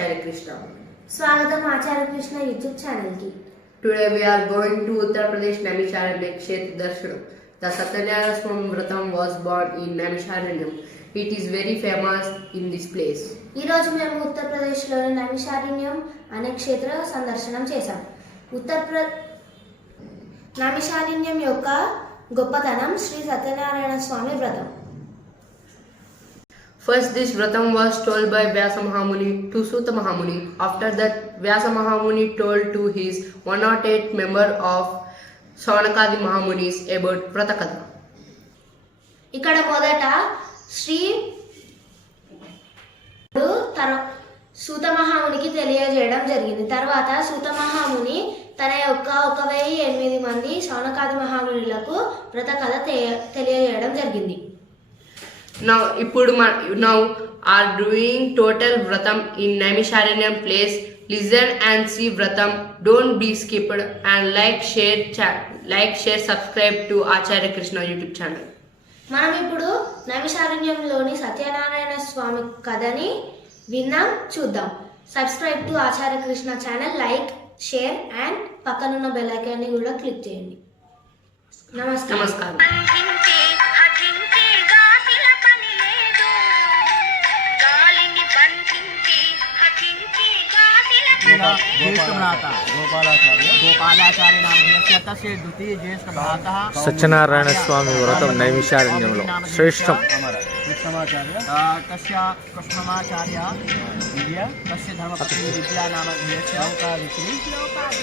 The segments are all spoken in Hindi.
Acharya Krishna. स्वागतम आचार्य कृष्ण यूट्यूब चैनल की। Today we are going to Uttar Pradesh Naimisharanya Kshetra Darshanam. The Satyanarayana Swami Vratam was born in Naimisharanyam. It is very famous in this place. ఈ రోజు మేము ఉత్తరప్రదేశ్ లోని నైమిషారణ్యం అనే క్షేత్ర సందర్శనం చేశాం. నైమిషారణ్యం యొక్క గొప్పతనం శ్రీ సత్యనారాయణ స్వామి వ్రతం. First, this Vratam was told by Vyasa Mahamuni to Suta Mahamuni. After that, Vyasa Mahamuni told to his 108 member of Saunakadi Mahamunis about Vratakatha. ఇక్కడ మొదట శ్రీ సూత మహామునికి తెలియజేయడం జరిగింది. తర్వాత సూత మహాముని తన యొక్క 1008 మంది సౌనకాది మహామునులకు వ్రత కథ తెలియజేయడం జరిగింది. Now are doing total Vratam in Naimisharanyam place. Listen and see Vratam. Don't be skipped and like, share, subscribe to Acharya Krishna YouTube channel. మనం ఇప్పుడు నైమిషారణ్యంలోని సత్యనారాయణ స్వామి కథని విన్నాం, చూద్దాం. Subscribe to Acharya Krishna channel, like, share and పక్కనున్న బెల్ ఐకాన్ ని కూడా క్లిక్ చేయండి. నమస్కారం. సత్యనారాయణ స్వామి వ్రతం నైమిషారణ్యంలో శ్రేష్టం. कृष्णमाचार्य तस्य धर्मपत्नी विद्या नामधेयस्य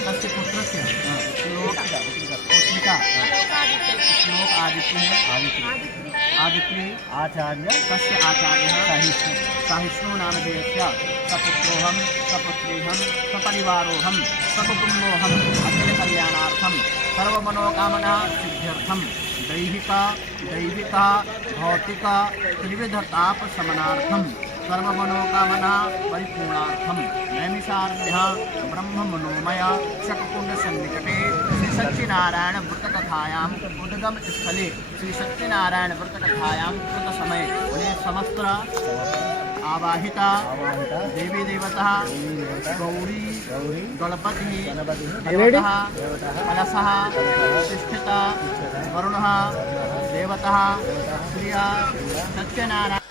तस्य पुत्रस्य पुत्रिका श्लोक आदित्य आचार्य तस्य आचार्यः सहिष्णु नामधेयस्य सपुत्रोऽहं सपुत्रीहं सपरिवारोऽहं सकुटुम्बोऽहं अखिल कल्याणार्थं सर्वमनोकामना सिद्ध्यर्थं दैहिका भौतिका त्रिविधताप शमनार्थं सर्वमनोकामना परिपूर्णार्थं नैमिषारण्यः ब्रह्ममनोमय शककुंड सन्निकटे श्री सत्यनारायण व्रतकथायां उद्गम स्थले श्री सत्यनारायण व्रतकथायां कृत समय उन्हें समस्त आवाहिता देवी देवता गौरी गणपति देवता कलशः प्रतिष्ठिता वरुणः देवता श्रिया सत्यनारायण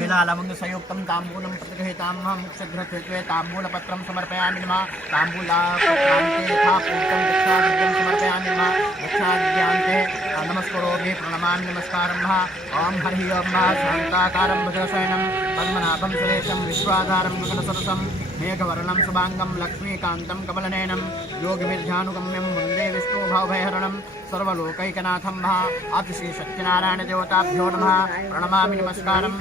वेदालमंग संयुक्तं ताम्बूलं प्रतिगृहीतामहं मुक्षघ्रत्वे ताम्बूलपत्रं समर्पयामि नमः. ताम्बूलापत्रान्ते यथा पूर्वं दक्षादिव्यं समर्पयामि नमः. दक्षादिव्यान्ते नमस्करोमि प्रणमामि नमस्कारं नमः. ॐ हरिः ओं नमः. शान्ताकारं भुजगशयनं पद्मनाभं सुरेशं विश्वाधारं गगनसदृशं मेघवर्णं शुभाङ्गं लक्ष्मीकान्तं कमलनयनं योगिविद्यानुगम्यं वन्दे विष्णुभवभयहरणं सर्वलोकैकनाथं नमः. अति श्री सत्यनारायण देवताभ्यो नमः. प्रणमामि नमस्कारं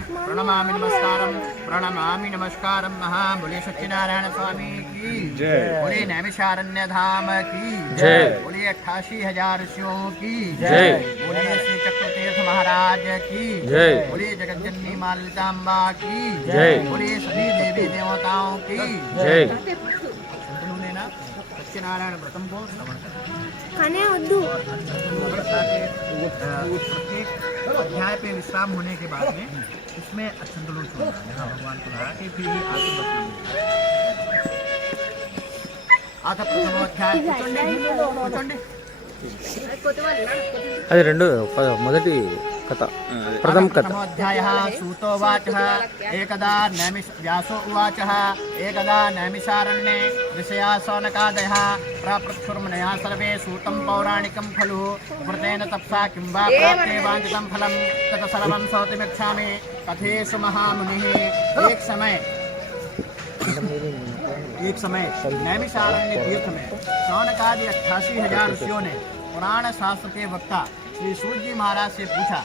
नमः. बोले सत्यनारायण स्वामी की जय. बोले नैमिषारण्य धाम की जय. बोले 88,000 ऋषियों की जय. बोले श्री चक्रतीर्थ महाराज की जय. बोले जगज्जननी माँ ललिताम्बा की जय. बोले सभी देवी देवताओं की जय. उन्होंने ना सत्यनारायण व्रतम को श्रवण प्रत्येक अध्याय पे विश्राम होने के बाद में इसमें संतुलन छोड़ना भगवान को लगा के फिर ही आगे बढ़ना. आता प्रथमोध्याय అది రెండు మొదటి కథ ప్రథమ కథ. प्रथमोध्यायः सूतोवाचः एकदा व्यासो उवाचः एकदा नैमिषारण्ये ऋषयः सौनकादयः प्रापृच्छुर्मुनयः सर्वे सूतं पौराणिकं खलु व्रतेन तपसा किं वा प्राप्ते वाञ्छितं फलं तत् सर्वं श्रोतुमिच्छामि कथेषु महामुनिः. एक समय नैमिषारण्य तीर्थ में सौनकादि 88,000 ऋषियों ने पुराण शास्त्र के वक्ता श्री सूर्य जी महाराज से पूछा.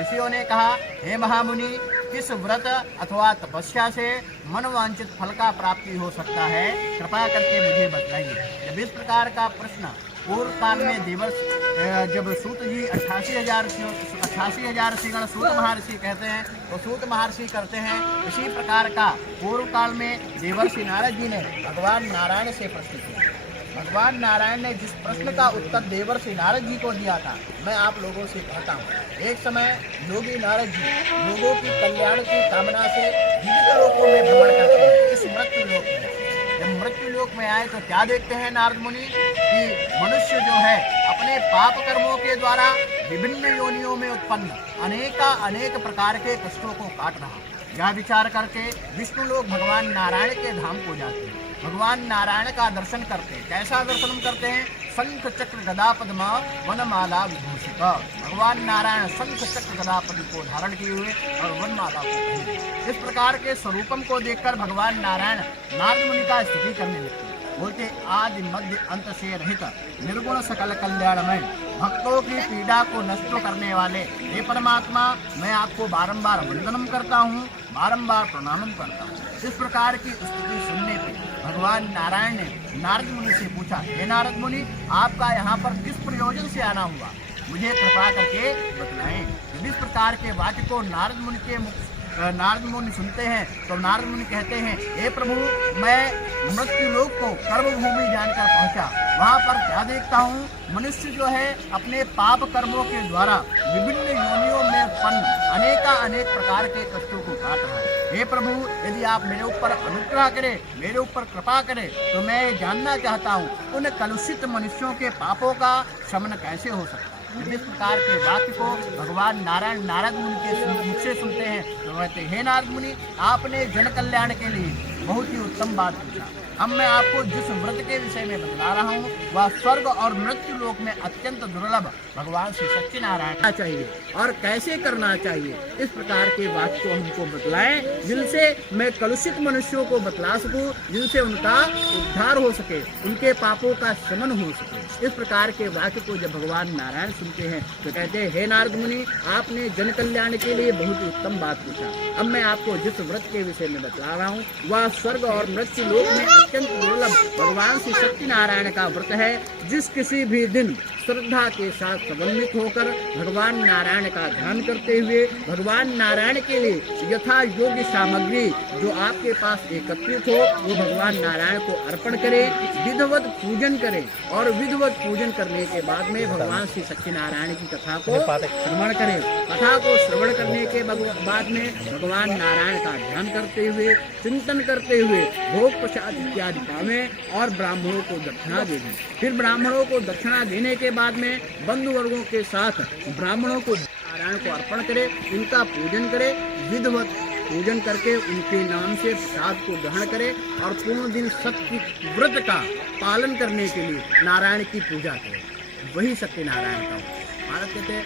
ऋषियों ने कहा, हे महामुनि, किस व्रत अथवा तपस्या से मनोवांछित फल का प्राप्ति हो सकता है, कृपा करके मुझे बताइए. जब इस प्रकार का प्रश्न पूर्व काल में देवर्ष जब सूत जी 88,000 ऋषिगण सूत महर्षि कहते हैं तो सूत महर्षि करते हैं. इसी प्रकार का पूर्व काल में देवर्षि नारद जी ने भगवान नारायण से प्रश्न किया. भगवान नारायण ने जिस प्रश्न का उत्तर देवर्षि नारद जी को दिया था, मैं आप लोगों से कहता हूँ। एक समय योगी नारद जी लोगों की कल्याण की कामना से विविध लोकों में भ्रमण करते हैं। इस मृत्यु लोक में जब मृत्यु लोक में आए तो क्या देखते हैं नारद मुनि कि मनुष्य जो है अपने पाप कर्मों के द्वारा विभिन्न योनियों में उत्पन्न अनेक प्रकार के कष्टों को काट रहा। यह विचार करके विष्णु लोग भगवान नारायण के धाम को जाते हैं, भगवान नारायण का दर्शन करते हैं। कैसा दर्शन करते हैं? शंख चक्र गदा पद्मा वनमाला विभूषित। भगवान नारायण शंख चक्र गदा पद्म को धारण किए हुए और वनमाला को पहने। इस प्रकार के स्वरूपम को देखकर भगवान नारायण नारद मुनि का स्तुति करने लगते हैं। बोलते, आदि मध्य अंत से रहित निर्गुण सकल कल्याणमय भक्तों की पीड़ा को नष्ट करने वाले हे परमात्मा, मैं आपको बारंबार वंदनम करता हूँ, बारंबार प्रणाम करता हूँ। इस प्रकार की स्तुति सुनने पर भगवान नारायण ने नारद मुनि से पूछा, हे नारद मुनि, आपका यहाँ पर किस प्रयोजन से आना हुआ, मुझे कृपा करके बतलाएं। इस प्रकार के वाक्य को नारद मुनि सुनते हैं तो नारद मुनि कहते हैं, हे प्रभु, मैं मृत्यु लोक को कर्मभूमि जानकर पहुंचा। वहां पर क्या देखता हूं? मनुष्य जो है अपने पाप कर्मों के द्वारा विभिन्न योनियों में उत्पन्न अनेक प्रकार के कष्टों को काट रहा है। हे प्रभु, यदि आप मेरे ऊपर अनुग्रह करें, मेरे ऊपर कृपा करें, तो मैं ये जानना चाहता हूँ उन कलुषित मनुष्यों के पापों का शमन कैसे हो सकता है। इस प्रकार के वाक्य को भगवान नारायण नारद मुनि के मुख से सुनते हैं तो कहते, हे नारद मुनि, आपने जन कल्याण के लिए बहुत ही उत्तम बात पूछा। अब मैं आपको जिस व्रत के विषय में बता रहा हूँ वह स्वर्ग और मृत्यु लोक में अत्यंत दुर्लभ भगवान श्री सत्यनारायण चाहिए और कैसे करना चाहिए। इस प्रकार के वाक्य को हमको बतलाएं जिनसे मैं कलुषित मनुष्यों को बतला सकूं, जिनसे उनका उद्धार हो सके, उनके पापों का शमन हो सके। इस प्रकार के वाक्य को जब भगवान नारायण सुनते हैं तो कहते हैं, हे नारद मुनि, आपने जन कल्याण के लिए बहुत ही उत्तम बात पूछा। अब मैं आपको जिस व्रत के विषय में बतला रहा हूँ वह स्वर्ग और मृत्यु लोक में अत्यंत दुर्लभ भगवान श्री सत्यनारायण का व्रत है। जिस किसी भी दिन श्रद्धा के साथ समन्वित होकर भगवान नारायण का ध्यान करते हुए भगवान नारायण के लिए यथा योग्य सामग्री जो आपके पास एकत्रित हो वो भगवान नारायण को अर्पण करें, विधिवत पूजन करें और विधिवत पूजन करने के बाद में भगवान श्री सत्यनारायण की कथा को श्रवण करें। कथा को श्रवण करने के बाद में भगवान नारायण का ध्यान करते हुए, चिंतन करते हुए भोग प्रसाद इत्यादि पावें और ब्राह्मणों को दक्षिणा दे दें। फिर ब्राह्मणों को दक्षिणा देने के बाद में बंधु वर्गों के साथ ब्राह्मणों को नारायण को अर्पण करें, इनका पूजन करें, विधिवत पूजन करके उनके नाम से प्रसाद को ग्रहण करें और पूर्ण दिन सत्य व्रत का पालन करने के लिए नारायण की पूजा करें। वही सत्यनारायण का भारत कहते हैं।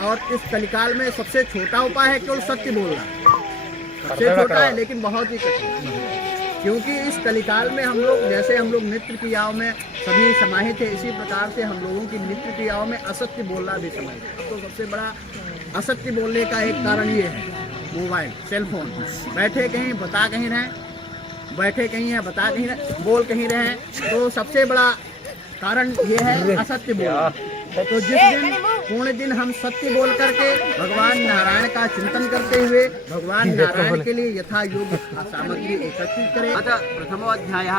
और इस कलिकाल में सबसे छोटा उपाय है केवल सत्य बोलना, सबसे छोटा है लेकिन बहुत ही कठिन। क्योंकि इस कलिकाल में हम लोग नृत्य क्रियाओं में सभी समाहित है, इसी प्रकार से हम लोगों की नृत्य क्रियाओं में असत्य बोलना भी समाहित है। तो सबसे बड़ा असत्य बोलने का एक कारण ये है मोबाइल, सेलफोन। बैठे कहीं बता कहीं रहें, बैठे कहीं हैं बता कहीं रहें, बोल कहीं रहें, तो सबसे बड़ा कारण ये है असत्य बोलना। तो जिस दिन पूर्ण दिन हम सत्य बोल करके भगवान नारायण का चिंतन करते हुए भगवान नारायण के लिए यथा योग्य सामग्री एकत्रित करें। अतः प्रथमो अध्याय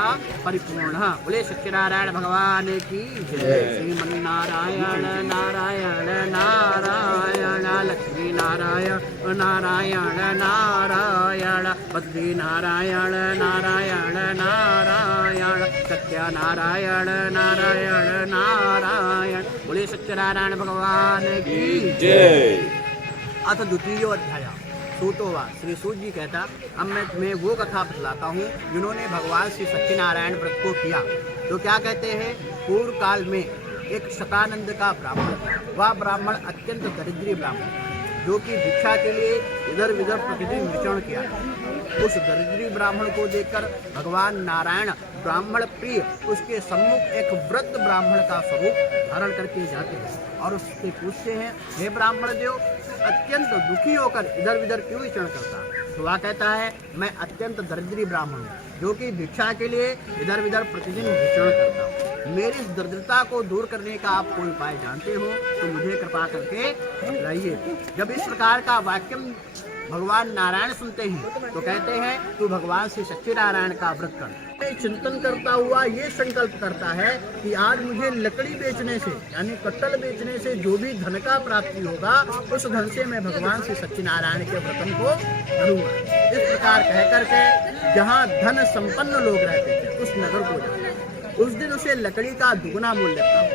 परिपूर्ण। बोले सत्यनारायण भगवान की जय। श्रीमन्नारायण नारायण नारायण, लक्ष्मी नारायण नारायण नारायण, बद्री नारायण नारायण नारायण, सत्यनारायण नारायण नारायण। बोले सत्यनारायण भगवान की जय। अथ द्वितीय अध्याय सूतोवा। श्री सूत जी कहता, अब मैं तुम्हें वो कथा बतलाता हूँ जिन्होंने भगवान श्री सत्यनारायण व्रत को किया। तो क्या कहते हैं, पूर्व काल में एक शतानंद का ब्राह्मण था। वह ब्राह्मण अत्यंत दरिद्री ब्राह्मण जो कि भिक्षा के लिए इधर उधर प्रतिदिन विचरण किया। उस दरिद्री ब्राह्मण को देखकर भगवान नारायण ब्राह्मण प्रिय उसके सम्मुख एक वृद्ध ब्राह्मण का स्वरूप धारण करके जाते हैं और उससे पूछते हैं, हे ब्राह्मण देव, अत्यंत दुखी होकर इधर उधर क्यों विचरण करता? तो वह कहता है, मैं अत्यंत दरिद्री ब्राह्मण हूँ जो कि भिक्षा के लिए इधर उधर प्रतिदिन विचरण करता हूँ। मेरी इस दरिद्रता को दूर करने का आप कोई उपाय जानते हो तो मुझे कृपा करके बताइए। जब इस प्रकार का वाक्य भगवान नारायण सुनते ही तो कहते हैं तू भगवान श्री सच्चिदानंद का व्रत कर। चिंतन करता हुआ ये संकल्प करता है कि आज मुझे लकड़ी बेचने से यानी कट्टल बेचने से जो भी धन का प्राप्ति होगा उस धन से मैं भगवान श्री सच्चिदानंद के व्रतम को करूंगा। इस प्रकार कह करके जहाँ धन संपन्न लोग रहते थे उस नगर को जाता, उस दिन उसे लकड़ी का दुगना मूल्य प्राप्त।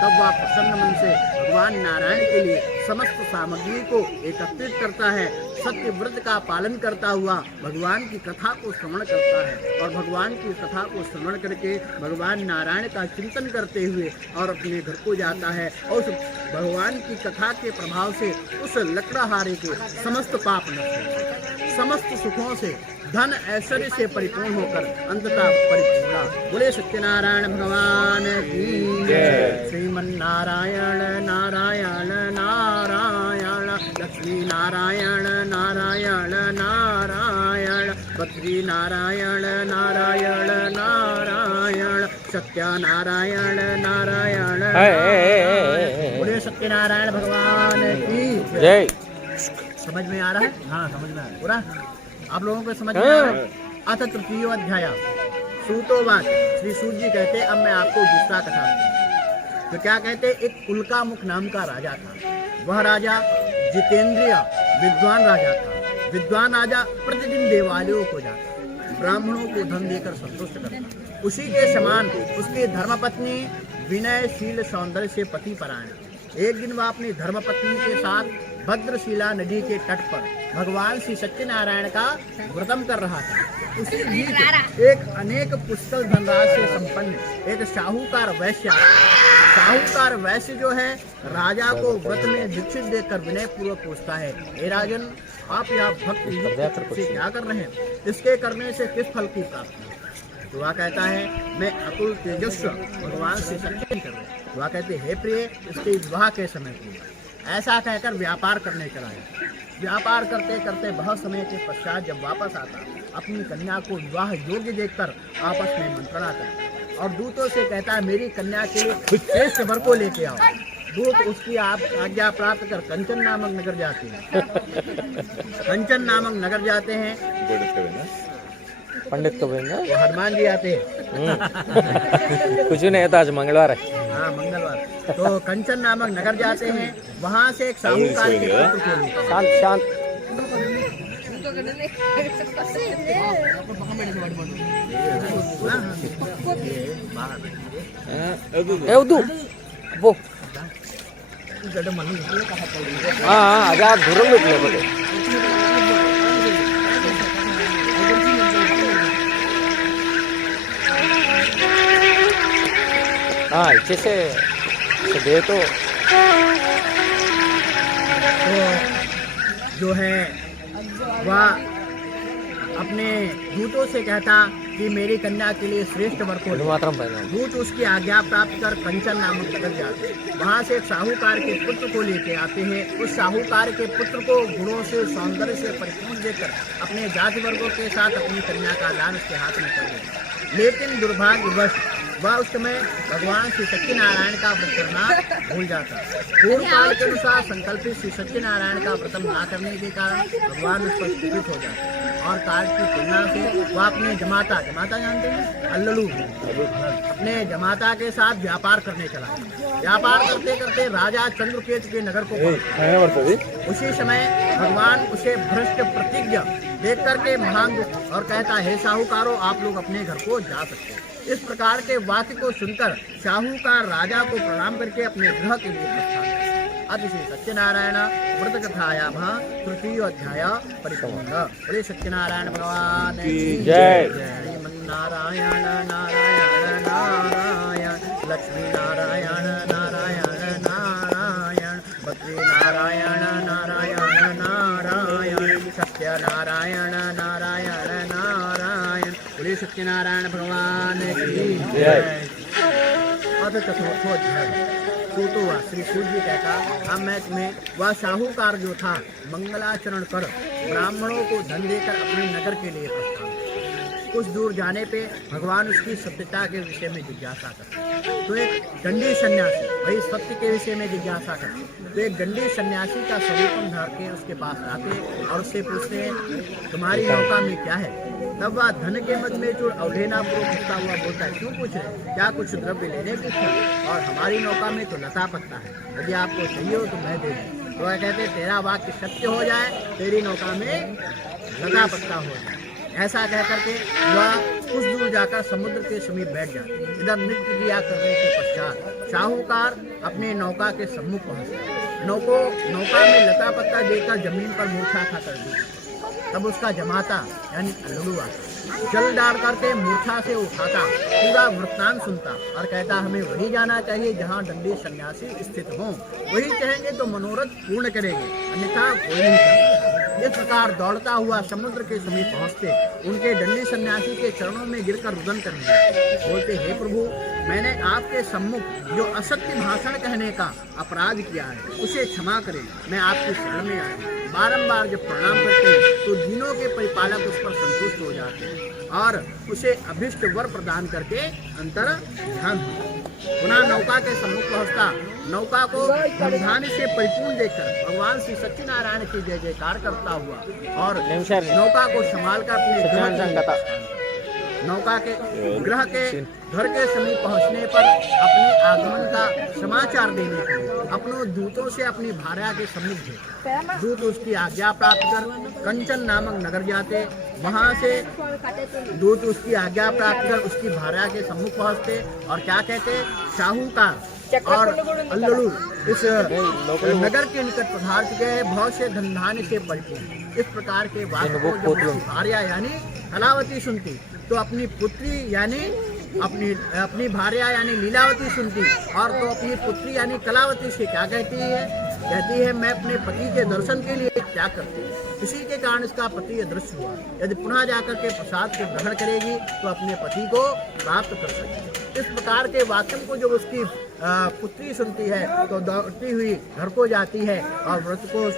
तब वह प्रसन्न मन से भगवान नारायण के लिए समस्त सामग्री को एकत्रित करता है, सत्य व्रत का पालन करता हुआ भगवान की कथा को श्रवण करता है और भगवान की कथा को श्रवण करके भगवान नारायण का चिंतन करते हुए और अपने घर को जाता है और उस भगवान की कथा के प्रभाव से उस लकड़हारे के समस्त पाप नष्ट होते, समस्त सुखों से धन ऐश्वर्य से परिपूर्ण होकर अंततः परिपूर्ण। बोले सत्यनारायण भगवान की जय। श्रीमन्नारायण नारायण नारायण लक्ष्मी नारायण नारायण नारायण बद्री नारायण नारायण नारायण सत्यनारायण नारायण। बोले सत्यनारायण भगवान की जय। समझ में आ रहा है? हाँ समझ में आ रहा है पूरा, आप लोगों को समझ में आ रहा है? अथ तृतीय अध्याय सूतोवाच। श्री सूत जी कहते अब मैं आपको दूसरा कथा बताऊं। तो क्या कहते, एक उल्कामुख नाम का राजा था। वह राजा जितेंद्रिय विद्वान राजा था। विद्वान राजा प्रतिदिन देवालयों को जाता, ब्राह्मणों को धन देकर संतुष्ट करता। उसी के समान उसकी धर्मपत्नी विनयशील सौंदर्य से पति परायण। एक दिन वह अपनी धर्मपत्नी के साथ भद्रशिला नदी के तट पर भगवान श्री सत्यनारायण का व्रतम कर रहा था। उसी बीच एक अनेक पुष्कल धनराशि से संपन्न एक साहूकार वैश्य। साहूकार वैश्य जो है राजा को व्रत में दीक्षित देखकर विनय पूर्वक पूछता है, हे राजन, आप यहाँ भक्त से क्या कर रहे हैं? इसके करने से किस फल की प्राप्ति? तो वह कहता है, मैं अतुल तेजस्व भगवान से सत्य कर रहा हूँ। वह कहते, हे प्रिय, इसके विवाह के समय की। ऐसा कहकर व्यापार करने चला है। व्यापार करते करते बहुत समय के पश्चात जब वापस आता, अपनी कन्या को विवाह योग्य देखकर आपस में मंत्रणा करता और दूतों से कहता है, मेरी कन्या के लिए श्रेष्ठ वर को लेके आओ। दूत उसकी आज्ञा प्राप्त कर कंचन नामक नगर जाते हैं। कंचन नामक नगर जाते हैं, पंडित को भेजना, तो हनुमान जी आते हैं। कुछ नहीं है, तो आज मंगलवार है। हाँ मंगलवार। तो कंचन नामक नगर जाते हैं, वहाँ से एक साहूकार के पुत्र को लेकर शांत शांत। वो हाँ आजाद धुरम निकले बोले। हाँ अच्छे से दे तो जो है वह अपने दूतों से कहता कि मेरी कन्या के लिए श्रेष्ठ वर को मातरम पहना। दूत उसकी आज्ञा प्राप्त कर कंचन नामक नगर जाते, वहाँ से एक साहूकार के पुत्र को लेके आते हैं। उस साहूकार के पुत्र को गुणों से सौंदर्य से परिपूर्ण देकर अपने जाति वर्गों के साथ अपनी कन्या का दान उसके हाथ में कर देते। लेकिन दुर्भाग्यवश वह उस समय भगवान श्री सत्यनारायण का व्रत करना भूल जाता। पूर्व काल के अनुसार संकल्पित श्री सत्यनारायण का व्रत न करने के कारण भगवान उस पर स्थित हो जाते और काल की तुलना से वह अपने जमाता जानते हैं, अल्लू, अपने जमाता के साथ व्यापार करने चला। व्यापार करते करते राजा चंद्रकेतु के नगर को पहुंचा। उसी समय भगवान उसे भ्रष्ट प्रतिज्ञा देख करके महान दुख और कहता, हे साहूकारों, आप लोग अपने घर को जा सकते हैं। इस प्रकार के वाक्य को सुनकर साहूकार राजा को प्रणाम करके अपने गृह के लिए प्रस्थान। अति श्री सत्यनारायण व्रत कथाया तृतीय अध्याय परिपूर्ण। बोले सत्यनारायण भगवान की जय। श्रीमन्नारायण नारायण नारायण लक्ष्मी नारायण नारायण नारायण बद्री नारायण नारायण नारायण सत्यनारायण नारायण नारायण। बोले सत्यनारायण भगवान की जय। अथ चतुर्थोध्याय सूतो हुआ। श्री सूर्य जी कहता, अब मैं तुम्हें वह साहूकार जो था मंगलाचरण कर ब्राह्मणों को धन देकर अपने नगर के लिए प्रस्थान। कुछ दूर जाने पे भगवान उसकी सत्यता के विषय में जिज्ञासा करते। तो एक दंडी सन्यासी वही सत्य के विषय में जिज्ञासा करते, तो एक दंडी सन्यासी का स्वरूपम धर के उसके पास आते और उससे पूछते हैं तुम्हारी नौका में क्या है। तब वह धन के मद में जो अवहेलना पूर्वक पूछता हुआ बोलता है क्यों पूछ रहे, क्या कुछ द्रव्य लेने कुछ है, और हमारी नौका में तो लता पत्ता है, यदि आपको चाहिए हो तो मैं दे दूं। तो वह कहते तेरा वाक्य सत्य हो जाए, तेरी नौका में लता पत्ता हो जाए। ऐसा कह करके वह कुछ दूर जाकर समुद्र के समीप बैठ जाते। इधर नृत्य क्रिया करने के पश्चात शाहूकार अपने नौका के सम्मुख पहुंचता। नौका में लता पत्ता देकर जमीन पर मूर्छा खाकर दी। तब उसका जमाता यानी अल्लुआ जल डाल करके मूर्छा से उठाता, पूरा वृत्तांत सुनता और कहता हमें वही जाना चाहिए जहाँ दंडी सन्यासी स्थित हों, वही कहेंगे तो मनोरथ पूर्ण करेंगे, अन्यथा कोई नहीं करेगा। इस प्रकार दौड़ता हुआ समुद्र के समीप पहुँचते उनके दंडी सन्यासी के चरणों में गिरकर रुदन करने लगे। बोलते हे प्रभु, मैंने आपके सम्मुख जो असत्य भाषण कहने का अपराध किया है उसे क्षमा करें, मैं आपकी शरण में आया। बारंबार जब प्रणाम करते हैं तो दिनों के परिपालक उस पर संतुष्ट हो जाते हैं और उसे अभिष्ट वर प्रदान करके अंतर ध्यान होता। पुनः नौका के सम्मुख पहुंचता, नौका को धनधान्य से परिपूर्ण देखकर भगवान श्री सत्यनारायण की जय जयकार करता हुआ और नौका को संभाल कर अपने नौका के ग्रह के घर के समीप पहुंचने पर अपने आगमन का समाचार देने के लिए अपनों दूतों से अपनी भार्या के समीप भेजे। दूत उसकी आज्ञा प्राप्त कर कंचन नामक नगर जाते। वहां से दूत उसकी आज्ञा प्राप्त कर उसकी भार्या के सम्मुख पहुंचते और क्या कहते, शाहूकार और अल्लू इस नगर के निकट पधार चुके हैं, बहुत से धनधान्य से परिपूर्ण। इस प्रकार के वाक्य को जब उसकी भार्या यानी कलावती सुनती तो अपनी पुत्री यानी अपनी भार्या यानी लीलावती सुनती और तो अपनी पुत्री यानी कलावती से क्या कहती है मैं अपने पति के दर्शन के लिए क्या करती है। इसी के कारण इसका पति अदृश्य हुआ। यदि पुनः जाकर के प्रसाद को ग्रहण करेगी तो अपने पति को प्राप्त कर सकेगी। इस प्रकार के वाक्य को जब उसकी पुत्री सुनती है तो दौड़ती हुई घर को जाती है और व्रत को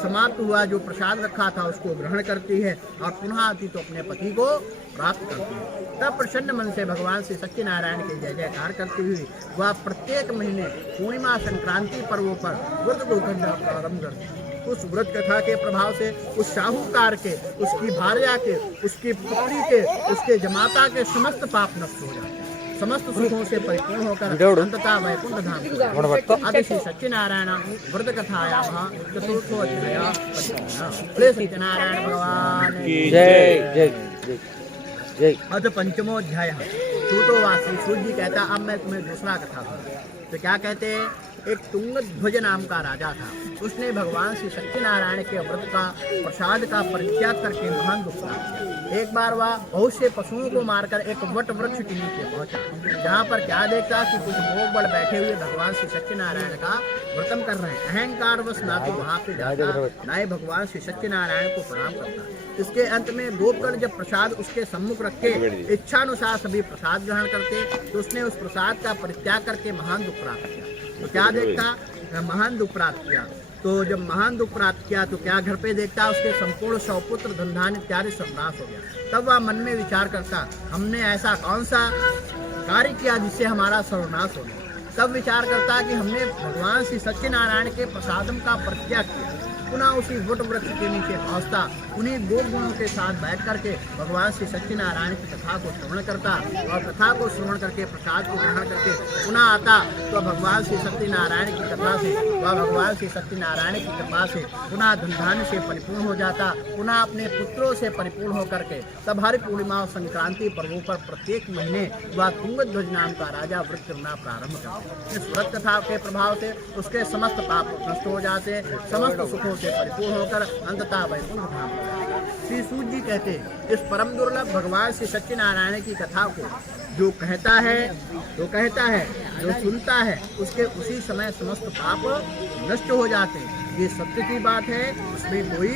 समाप्त हुआ जो प्रसाद रखा था उसको ग्रहण करती है और पुनः आती तो अपने पति को प्राप्त करती है। तब प्रसन्न मन से भगवान श्री सत्यनारायण के जय जयकार करती हुई वह प्रत्येक महीने पूर्णिमा संक्रांति पर्वों पर व्रत को करना प्रारंभ करती है। उस व्रत कथा के प्रभाव से उस शाहूकार के, उसकी भार्या के, उसकी पुत्री के, उसके जमाता के समस्त पाप नष्ट हो जाते हैं, समस्त सुखों से परिपूर्ण होकर अंततः वैकुंठ धाम। आदि श्री सत्यनारायण व्रत कथाया चतुर्थो अध्याय सत्यनारायण भगवान जय जय जय जय। अथ पंचमो अध्याय सूतोवासी सूर्य कहता अब मैं तुम्हें दूसरा कथा दूंगा। तो क्या कहते हैं, एक तुंगध्वज नाम का राजा था। उसने भगवान श्री सत्यनारायण के व्रत का प्रसाद का परित्याग करके महान दुख प्राप्त किया। एक बार वह बहुत से पशुओं को मारकर एक वट वृक्ष के नीचे पहुंचा, जहाँ पर क्या देखा कि कुछ भोग बड़ बैठे हुए भगवान श्री सत्यनारायण का व्रतम कर रहे हैं। अहंकार वश ना तो वहाँ पे जाता ना ही भगवान श्री सत्यनारायण को प्रणाम करता। इसके अंत में गोपगण जब प्रसाद उसके सम्मुख रखे इच्छानुसार सभी प्रसाद ग्रहण करते तो उसने उस प्रसाद का परित्याग करके महान दुख प्राप्त किया। तो क्या देखता, महान दुख प्राप्त किया। तो जब महान दुख प्राप्त किया तो क्या घर पे देखता, उसके संपूर्ण सौपुत्र धनधान्य इत्यादि सर्वनाश हो गया। तब वह मन में विचार करता हमने ऐसा कौन सा कार्य किया जिससे हमारा सर्वनाश हो गया। तब विचार करता कि हमने भगवान श्री सत्यनारायण के प्रसादम का परित्याग किया। पुनः उसी वट वृक्ष के नीचे पहुंचता, उन्हीं दो गुणों के साथ बैठ करके भगवान श्री सत्यनारायण की कथा को श्रवण करता और कथा को श्रवण करके प्रसाद को ग्रहण करके पुनः आता तो भगवान श्री सत्यनारायण की कथा से भगवान श्री सत्यनारायण की कृपा से पुनः धनधान्य से परिपूर्ण हो जाता, पुनः अपने पुत्रों से परिपूर्ण होकर के तब हर पूर्णिमा और संक्रांति पर्वों पर प्रत्येक महीने वह तुंगध्वज नाम का राजा व्रत करना प्रारंभ करते। इस व्रत कथा के प्रभाव से उसके समस्त पाप नष्ट हो जाते, समस्त सुखों से परिपूर्ण होकर अंततः वैकुंठ धाम। श्री सूत जी कहते इस परम दुर्लभ भगवान श्री सत्यनारायण की कथा को जो कहता है जो सुनता है उसके उसी समय समस्त पाप नष्ट हो जाते हैं। ये सत्य की बात है, उसमें कोई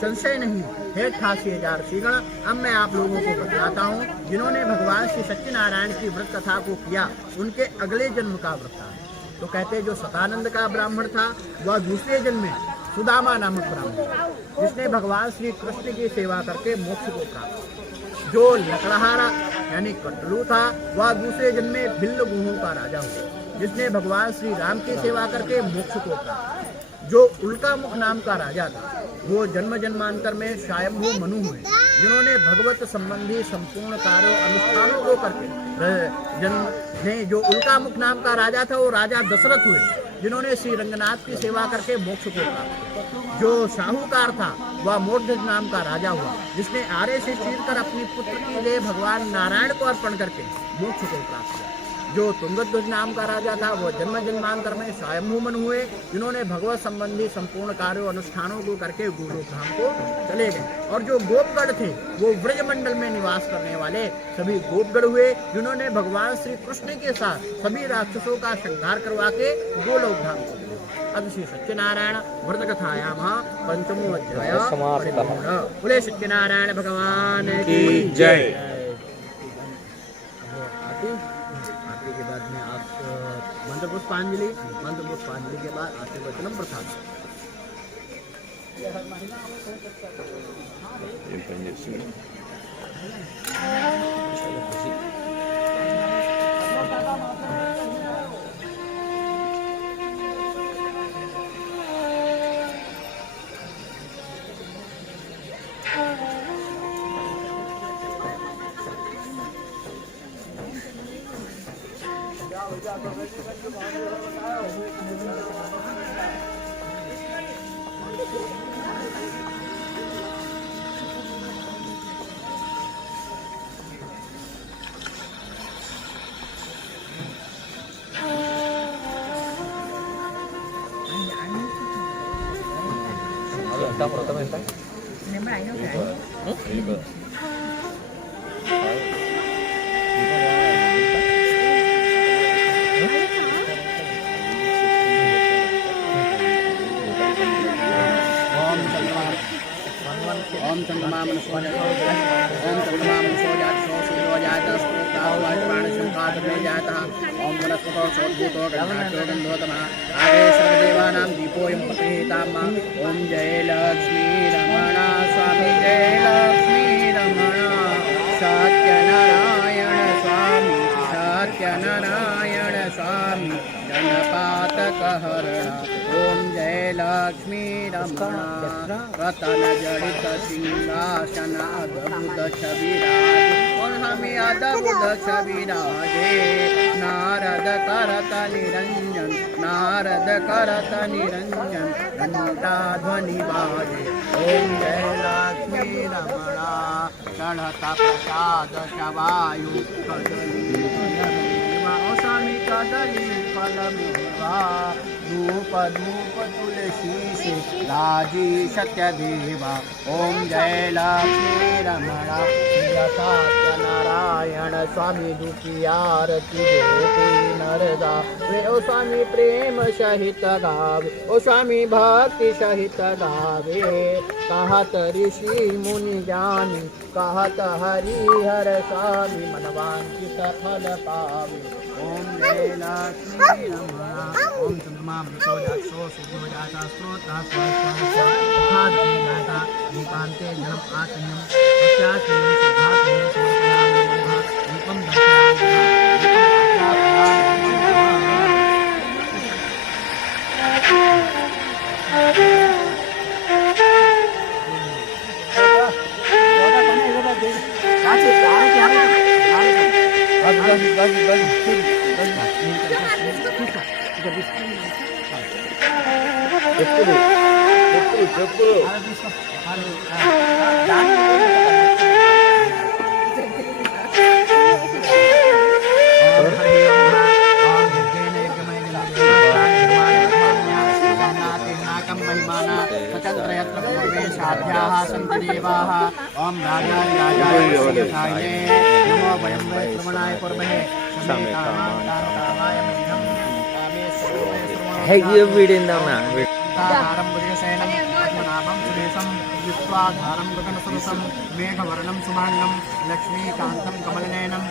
संशय नहीं। हे 88,000 ऋषिगण, अब मैं आप लोगों को बताता हूँ जिन्होंने भगवान श्री सत्यनारायण की व्रत कथा को किया उनके अगले जन्म का वृत्तांत। तो कहते जो सतानंद का ब्राह्मण था वह दूसरे जन्म में सुदामा नामक ब्राह्मण जिसने भगवान श्री कृष्ण की सेवा करके मोक्ष को प्राप्त। जो लकड़हारा यानी कटलू था वह दूसरे जन्म में भिल्ल गुहों का राजा हुआ, जिसने भगवान श्री राम की सेवा करके मोक्ष को प्राप्त। जो उल्का मुख नाम का राजा था वो जन्म जन्मांतर में स्वयंभू मनु हुए, जिन्होंने भगवत संबंधी संपूर्ण कार्यों अनुष्ठानों को करके जन्म। जो उल्का मुख नाम का राजा था वो राजा दशरथ हुए, जिन्होंने श्री रंगनाथ की सेवा करके मोक्ष को प्राप्त। जो शाहूकार था वह मूर्ध नाम का राजा हुआ, जिसने आरे से चीरकर अपनी पुत्र के लिए भगवान नारायण को अर्पण करके मोक्ष को प्राप्त किया। जो तुंगध्वज नाम का राजा था वह जन्म जन्मांतर में स्वयंभू मनु हुए, जिन्होंने भगवत संबंधी संपूर्ण कार्यों अनुष्ठानों को करके गोलोक धाम को चले गए। और जो गोपगढ़ थे वो ब्रजमंडल में निवास करने वाले सभी गोपगढ़ हुए, जिन्होंने भगवान श्री कृष्ण के साथ सभी राक्षसों का संहार करवा के गोलोक धाम को गए। अब श्री सत्यनारायण व्रत कथायाम पंचमो अध्याय परिपूर्ण। बोले सत्यनारायण भगवान की जय। आरती के बाद में आप मंत्र पुष्पांजलि के बाद आशीर्वचनम प्रसाद। ओम चंद्रमा मनसो जात सो सूर्यो जात स्त्रोतावाच प्राणशंकात में जाता ओम वनस्पतो सोद्भूतो गन्धाचो गन्धोतमः आगे सर्वदेवानां दीपोऽयं प्रतिहिताम्मा। ओम जय लक्ष्मी रमण स्वामी, जय लक्ष्मी रमण सत्यनारायण स्वामी, सत्यनारायण स्वामी जनपातक हरण। ओम जय लक्ष्मी रमण रतन जड़ित सिंहासन अद्भुत छविराज। ओम हमें अद्भुत छविराजे नारद करत निरंजन, नारद करत निरंजन घंटा ध्वनि बाजे। ओम जय लक्ष्मी रमण चढ़ता प्रसाद शवायु कदली स्वामी कदली फल मेवा धूप धूप तुलसी से राजी सत्य देवा। ओम जय लक्ष्मी रमण सत्यनारायण स्वामी दुखियारती कोई नरदा वे। ओ स्वामी प्रेम सहित गावे, ओ स्वामी भक्ति सहित गावे। कहत ऋषि मुनि ज्ञानी, कहत हरिहर स्वामी मनवांछित फल पावे। ओम जय लक्ष्मी रमण। ओम चंद्रमा मनसो जात सो सूर्यो जाता स्त्रोता जाता दीपांते जलम आत्म्यम सत्यात्म्यम सिद्धात्म्यम समर्पयामि नमः। दीपं दर्शयामि ओम राजाय नमो वयं वै श्रवणाय कुर्महे विश्वाधारं गगनसदृशं मेघवर्णं शुभांगं लक्ष्मीकान्तं कमलनयनं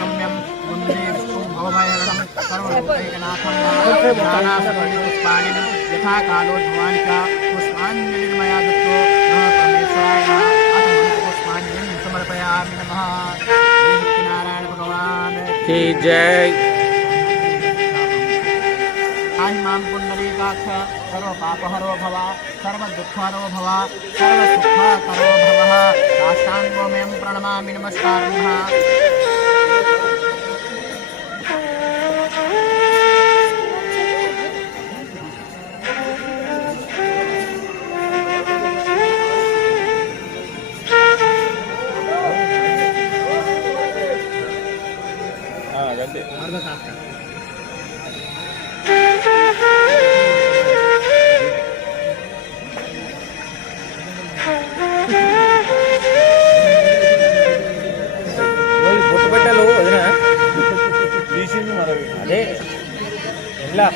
गम्यं वन्दे विष्णुं भवभयहरणं सर्वलोकैकनाथं नानासफलिपुष्पाणिं यथा कालोद्भवानिका पुष्पाञ्जलिर्मया दत्तो नमः परमेश्वराय। अथ पुष्पाञ्जलिं समर्पयामि। स्वामी नमः। श्री सत्यनारायण भगवान की जय। आहि मां पुण्डरीकाक्ष सर्व पापहरो भव सर्व दुःखहरो भव सर्व सुखकरो भवः। साष्टाङ्गो में प्रणमामि नमस्कारः। బొట్టు పెట్టాలి వదిన అదే ఎలా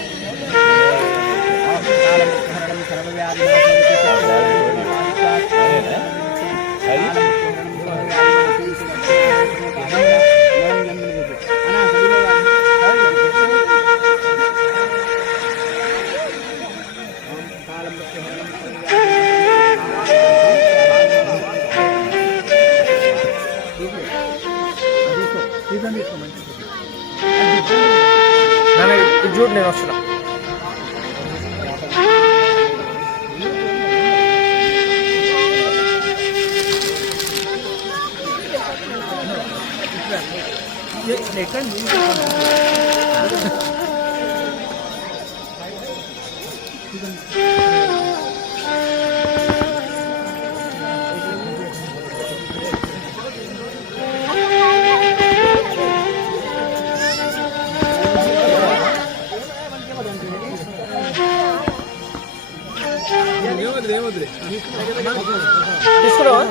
ఇది చూడు నేను వస్తున్నా. తీసుకున్నావా?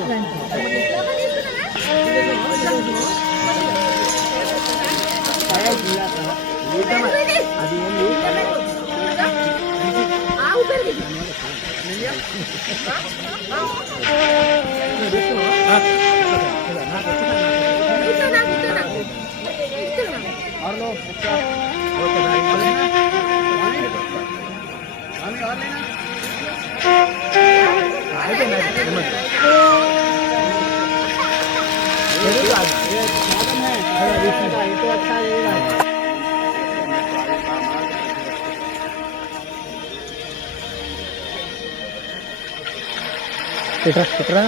ఇట్రా